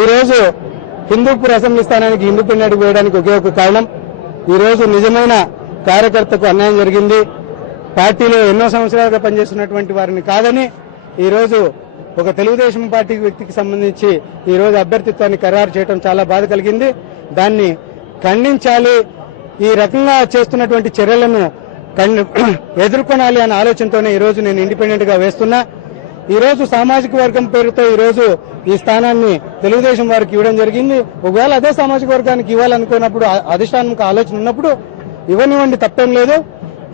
ఈ రోజు హిందూపూర్ అసెంబ్లీ స్థానానికి ఇండిపెండెంట్ వేయడానికి ఒకే ఒక కారణం, ఈ రోజు నిజమైన కార్యకర్తకు అన్యాయం జరిగింది. పార్టీలో ఎన్నో సంవత్సరాలుగా పనిచేస్తున్నటువంటి వారిని కాదని ఈ రోజు ఒక తెలుగుదేశం పార్టీ వ్యక్తికి సంబంధించి ఈ రోజు అభ్యర్థిత్వాన్ని ఖరారు చేయడం చాలా బాధ కలిగింది. దాన్ని ఖండించాలి. ఈ రకంగా చేస్తున్నటువంటి చర్యలను ఎదుర్కొనాలి అనే ఆలోచనతోనే ఈ రోజు నేను ఇండిపెండెంట్ గా వేస్తున్నా. ఈ రోజు సామాజిక వర్గం పేరుతో ఈ రోజు ఈ స్థానాన్ని తెలుగుదేశం వారికి ఇవ్వడం జరిగింది. ఒకవేళ అదే సామాజిక వర్గానికి ఇవ్వాలనుకున్నప్పుడు అధిష్టానంకి ఆలోచన ఉన్నప్పుడు ఇవ్వనివ్వండి, తప్పేం లేదు.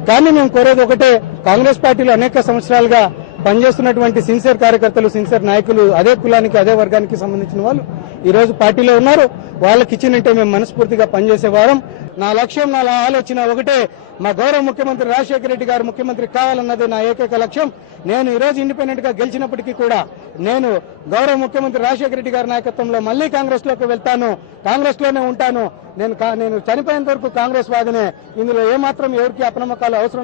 కానీ మేము కోరేది ఒకటే, కాంగ్రెస్ పార్టీలో అనేక సంవత్సరాలుగా పనిచేస్తున్నటువంటి సిన్సియర్ కార్యకర్తలు, సిన్సియర్ నాయకులు, అదే కులానికి అదే వర్గానికి సంబంధించిన వాళ్ళు ఈ రోజు పార్టీలో ఉన్నారు. వాళ్ళకి ఇచ్చినంటే మేము మనస్ఫూర్తిగా పనిచేసేవారం. నా లక్ష్యం, నా ఆలోచన ఒకటే, మా గౌరవ ముఖ్యమంత్రి రాజశేఖర రెడ్డి గారు ముఖ్యమంత్రి కావాలన్నది నా ఏకైక లక్ష్యం. నేను ఈ రోజు ఇండిపెండెంట్ గా గెలిచినప్పటికీ కూడా నేను గౌరవ ముఖ్యమంత్రి రాజశేఖర రెడ్డి గారి నాయకత్వంలో మళ్లీ కాంగ్రెస్ లోకి వెళ్తాను, కాంగ్రెస్ లోనే ఉంటాను. నేను చనిపోయేంత వరకు కాంగ్రెస్ వాదనే. ఇందులో ఏమాత్రం ఎవరికి అపనమ్మకాలు అవసరం